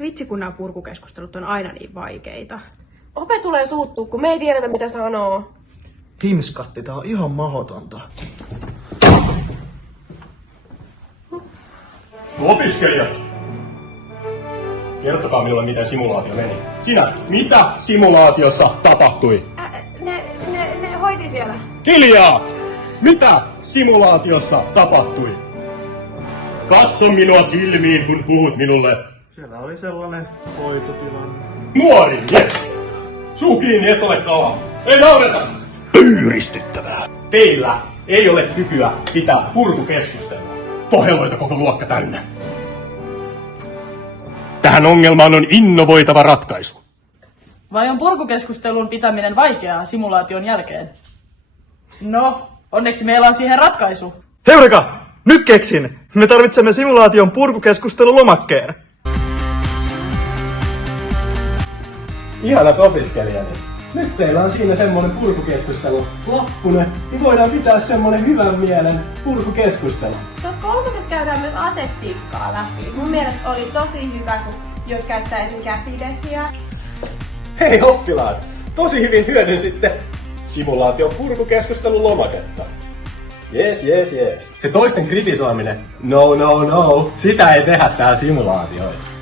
Vitsi, kun nämä purkukeskustelut on aina niin vaikeita. Ope tulee suuttuu, kun me ei tiedetä mitä sanoo. Teams-katti, tää on ihan mahdotonta. Opiskelijat! Kertokaa minulle, miten simulaatio meni. Sinä, mitä simulaatiossa tapahtui? Ne hoiti siellä. Hiljaa! Mitä simulaatiossa tapahtui? Katso minua silmiin, kun puhut minulle. Siellä oli sellainen hoitotilanne. Nuori mies! Suu kiinni, et ole kala. Ei naureta! Pyyristyttävää. Teillä ei ole kykyä pitää purkukeskustelua. Toheloita koko luokka täynnä. Tähän ongelmaan on innovoitava ratkaisu. Vai on purkukeskustelun pitäminen vaikeaa simulaation jälkeen? No, onneksi meillä on siihen ratkaisu. Heureka! Nyt keksin! Me tarvitsemme simulaation purkukeskustelulomakkeen. Ihanat opiskelijat. Nyt teillä on siinä semmonen purkukeskustelu loppune, niin voidaan pitää semmonen hyvän mielen purkukeskustelu. Tuossa kolmosessa käydään myös asetiikkaa läpi. Mun mielestä oli tosi hyvä, jos käyttäisin käsidesiä. Hei oppilaat! Tosi hyvin hyödynsitte simulaation purkukeskustelun lomaketta. Yes. Se toisten kritisoiminen, no, sitä ei tehdä täällä simulaatioissa.